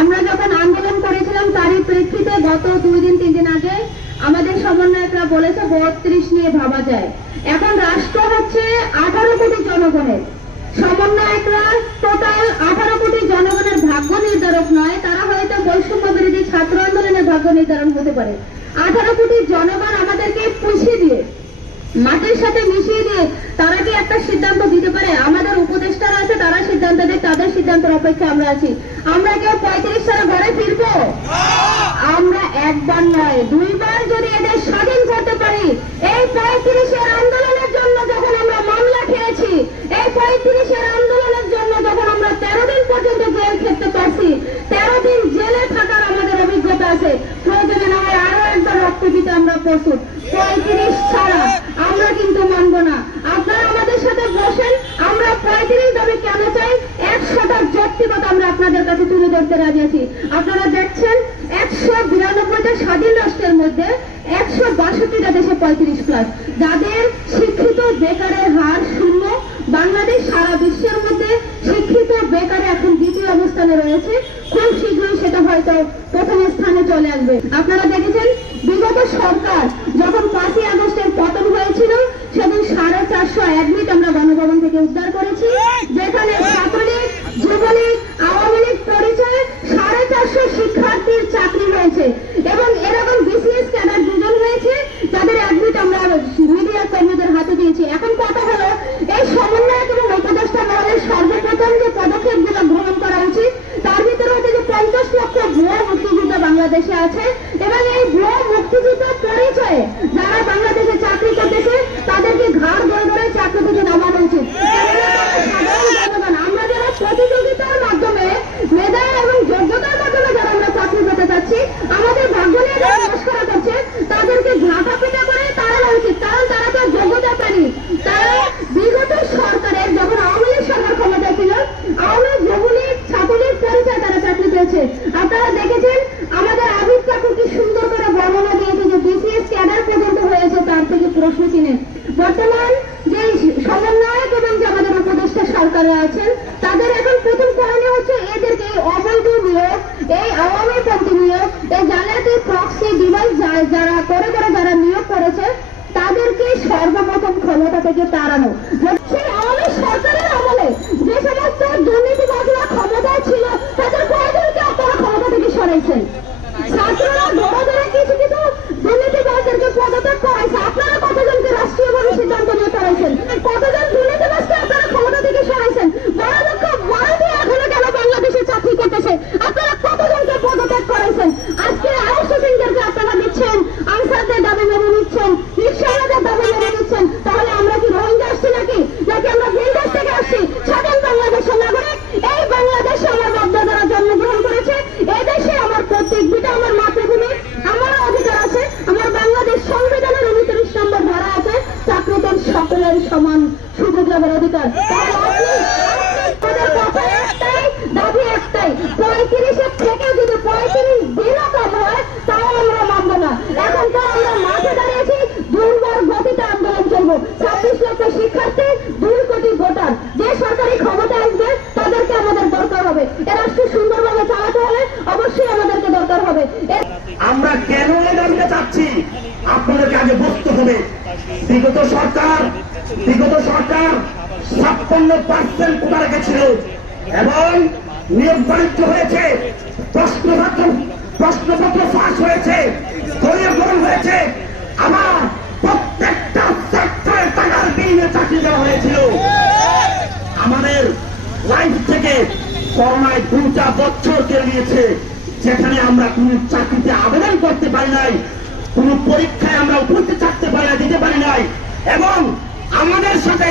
আমরা যখন আন্দোলন করেছিলাম, তারই প্রেক্ষিতে গত দুই দিন, তিন দিন আগে, আমাদের সমন্বয়করা বলেছে, বত্রিশ নিয়ে ভাবা যায়। এখন রাষ্ট্র হচ্ছে আঠারো কোটি জনগণের। সমন্বয়করা টোটাল আঠারো কোটি জনগণের ভাগ্য নির্ধারক নয়, তারা হয়তো বৈষম্য বিরোধী ছাত্র আন্দোলনের ভাগ্য নির্ধারণ হতে পারে। আঠারো কোটি জনগণ আমাদেরকে পুষিয়ে দিয়ে মাটির সাথে মিশিয়ে দিয়ে তারা কি একটা সিদ্ধান্ত দিতে পারে? আমাদের উপদেষ্টারা আছে, তারা সিদ্ধান্ত দেয় তাদের সিদ্ধান্তের অপেক্ষা আমরা আছি। আমরা কেউ পঁয়ত্রিশ সালে ঘরে ফিরবো? আমরা একবার নয়, দুইবার যদি এদের স্বাধীন করতে পারি, এই পঁয়ত্রিশের আন্দোলনের জন্য যখন আমরা মামলা খেয়েছি, এই পঁয়ত্রিশের আন্দোলনের জন্য যখন আমরা তেরো দিন পর্যন্ত জেল খেতে পারছি, তেরো দিন জেলে থাকার আমাদের অভিজ্ঞতা আছে। প্রয়োজনে না হয় আরও একবার রক্ত দিতে আমরা প্রস্তুত পঁয়ত্রিশ ছাড়া আমরা কিন্তু মানব না আপনারা আমাদের সাথে বসেন আমরা পঁয়ত্রিশ দাবি কেন চাই যৌক্তিকতা আমরা আপনাদের কাছে তুলে ধরতে রাজি আছি। আপনারা দেখছেন একশো বিরানব্বইটা স্বাধীন রাষ্ট্রের মধ্যে একশো বাষট্টিটা দেশে পঁয়ত্রিশ প্লাস যাদের শিক্ষিত বেকারের হার শূন্য, বাংলাদেশ সারা বিশ্বের মধ্যে শিক্ষিত বেকারে এখন দ্বিতীয় অবস্থানে রয়েছে। খুব শীঘ্রই সেটা হয়তো প্রথম স্থানে চলে আসবে। আপনারা দেখেছেন বিগত সরকার যখন পাঁচই আগস্টের পতন হয়েছিল সেদিন সাড়ে চারশো অ্যাডমিট আমরা গণভবন থেকে উদ্ধার করেছি যেখানে ছাত্রলীগ যুবলীগ আওয়ামী লীগ পরিচয়ে সাড়ে চারশো শিক্ষার্থীর চাকরি হয়েছে এবং এরকম বিসিএস ক্যাডার দুজন হয়েছে যাদের অ্যাডমিট আমরা মিডিয়া কর্মীদের হাতে দিয়েছি এখন কথা হলো এই সমন্বয়ক এবং উপদেষ্টা মহলের সর্বপ্রথম যে পদক্ষেপগুলো গ্রহণ করা উচিত তার ভিতরে হচ্ছে যে পঞ্চাশ লক্ষ ভুয়ো মুক্তিযুদ্ধ বাংলাদেশে আছে এবং এই ভুয়ো মুক্তিযুদ্ধ পরিচয়ে যারা বাংলাদেশে চাকরি করতেছে, তাদেরকে ঘাড় ধরে ধরে চাকরি থেকে নামানো উচিত তারা আমরা যারা প্রতিযোগিতার মাধ্যমে মেধা এবং যোগ্যতার মাধ্যমে যারা আমরা চাকরি পেতে চাচ্ছি আমাদের ভাগ্য নিয়ে যারা করছে, তাদেরকে ঝাঁটা পিটা করে তাড়ানো উচিত। কারণ তারা তো যোগ্যতা পায়নি তারা বিগত সরকারের, যখন আওয়ামী লীগ সরকার ক্ষমতা ছিল, আওয়ামী লীগ যুবলীগ, ছাত্রলীগ পরিচয় তারা চাকরি পেয়েছে। আপনারা দেখেছেন আমাদের আবিদ ঠাকুর কি সুন্দর করে বর্ণনা দিয়েছে যে বিসিএস ক্যাডার পর্যন্ত হয়েছে তার থেকে প্রশ্ন চিনে বর্তমান যে সমন্বয়ক এবং যে আমাদের উপদেষ্টা সরকারে আছেন তাদের এখন প্রথম করণীয় হচ্ছে এদেরকে এই অবৈধ নিয়োগ এই আওয়ামী পন্থী নিয়োগ এই জালিয়াতি প্রক্সি ডিভাইস যারা করে করে যারা নিয়োগ করেছে তাদেরকে সর্বপ্রথম ক্ষমতা থেকে তাড়ানো সেই আওয়ামী সরকারের আমলে যে সমস্ত দুর্নীতিবাজরা ক্ষমতায় ছিল তাদের কয়জনকে আপনারা ক্ষমতা থেকে সরাইছেন ছাত্ররা ধরে ধরে কিছু কিছু দুর্নীতিবাজদেরকে পদত্যাগ করাইছে আপনারা কতজনকে রাষ্ট্রীয়ভাবে সিদ্ধান্ত নিয়ে করাইছেন কতজন দুর্নীতিবাজকে আপনারা ক্ষমতা থেকে সরাইছেন বড় লক্ষ ভারতে এখনও কেন বাংলাদেশে চাকরি করতেছে আপনারা কতজনকে পদত্যাগ করাইছেন আজকে আয়ুষ সিংদেরকে আপনারা দিচ্ছেন আনসারদের দাবি মেনে নিচ্ছেন রিক্সাওয়ালাদের দাবি মেনে নিচ্ছেন তাহলে আমরা কি রোহিঙ্গা আসছি নাকি নাকি আমরা বিদেশ থেকে আসছি স্বাধীন বাংলাদেশের নাগরিক এই বাংলাদেশে আমার বাপদাদারা জন্মগ্রহণ করেছে এই দেশে আমার প্রত্যেক বিটা আমার মাতৃভূমি আমার অধিকার আছে আমার বাংলাদেশ সংবিধানের উনত্রিশ নম্বর ধারা আছে চাকরিতে সকলের সমান লাভের অধিকার। চালাতে হলে অবশ্যই আমাদেরকে আপনাদেরকে আগে বুঝতে হবে। বিগত সরকার বিগত সরকার ছাপ্পান্ন পার্সেন্ট কোথা রেখেছিল। এবং নিয়োগ বাণিজ্য হয়েছে, প্রশ্নপত্র প্রশ্নপত্র ফাঁস হয়েছে দলীয়করণ হয়েছে। আমার প্রত্যেকটা সেক্টরে টাকার বিনিময়ে চাকরি দেওয়া হয়েছিল। আমাদের লাইফ থেকে করোনায় দুটা বছর কেড়ে নিয়েছে, যেখানে আমরা কোন চাকরিতে আবেদন করতে পারি নাই, কোন পরীক্ষায় আমরা উপস্থিত থাকতে পারি না, দিতে পারি নাই। এবং আমাদের সাথে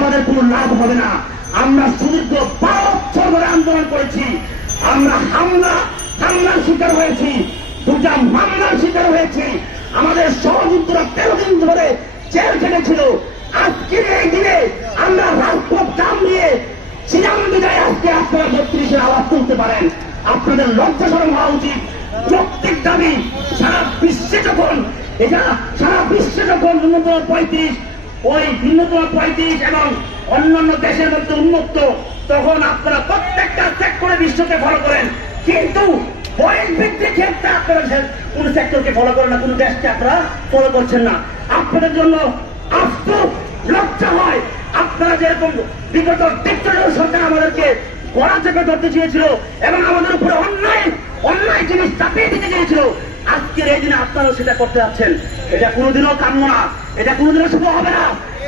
আমাদের কোনো লাভ হবে না। আমরা সুদীর্ঘ বারো বছর ধরে আন্দোলন করেছি। আমরা হামলা, হামলার শিকার হয়েছি। দুটা মামলার শিকার হয়েছি। আমাদের সহযুক্তরা তেরো দিন ধরে জেল খেটেছিল। আজকের এই দিনে আমরা রাজপথ জাম নিয়ে সিনাম বিদায়। আজকে আপনারা বত্রিশের আওয়াজ তুলতে পারেন। আপনাদের লজ্জা সরম হওয়া উচিত। প্রত্যেক দাবি সারা বিশ্বে যখন, এটা সারা বিশ্বে যখন ন্যূনতম পঁয়ত্রিশ ওই ন্যূনতম পঁয়ত্রিশ এবং অন্যান্য দেশের মধ্যে উন্মুক্ত, তখন আপনারা প্রত্যেকটা সেক্টরে বিশ্বকে ফলো করেন। কিন্তু বহির্ভিত্তিক ক্ষেত্রে না, কোন দেশকে আপনারা ফলো করছেন না। জন্য হয়। আপনারা যেরকম আমাদেরকে গড়া চেপে ধরতে চেয়েছিল এবং আমাদের উপরে অন্যায় অন্যায় জিনিস চাপিয়ে দিতে চেয়েছিল। আজকের এই দিনে আপনারাও সেটা করতে যাচ্ছেন। এটা কোনোদিনও কাম্য না। এটা কোনোদিনও শুভ হবে না।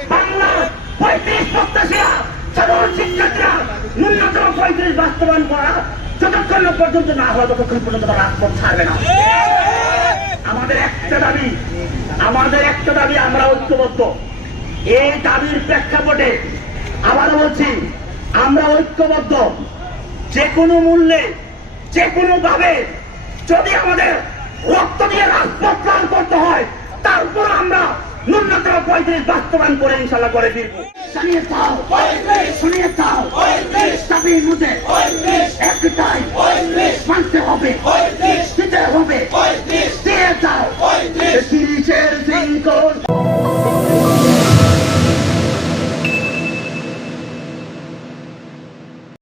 বাংলার পঁয়ত্রিশ প্রত্যাশীরা, সাধারণ শিক্ষার্থীরা, ন্যূনতম পঁয়ত্রিশ বাস্তবায়ন করা যতক্ষণ পর্যন্ত না হয় ততক্ষণ পর্যন্ত তারা রাজপথ ছাড়বে না। আমাদের একটা দাবি, আমাদের একটা দাবি, আমরা ঐক্যবদ্ধ। এই দাবির প্রেক্ষাপটে আবারও বলছি, আমরা ঐক্যবদ্ধ। যে কোনো মূল্যে যে কোনো ভাবে যদি আমাদের রক্ত দিয়ে রাজপথ প্রাণ করতে হয় তারপর আমরা ন্যূনতম পঁয়ত্রিশ বাস্তবায়ন করে ইনশাল্লাহ করে দিব শুনিয়ে দাও শুনিয়ে দাও একটাই মানতে হবে।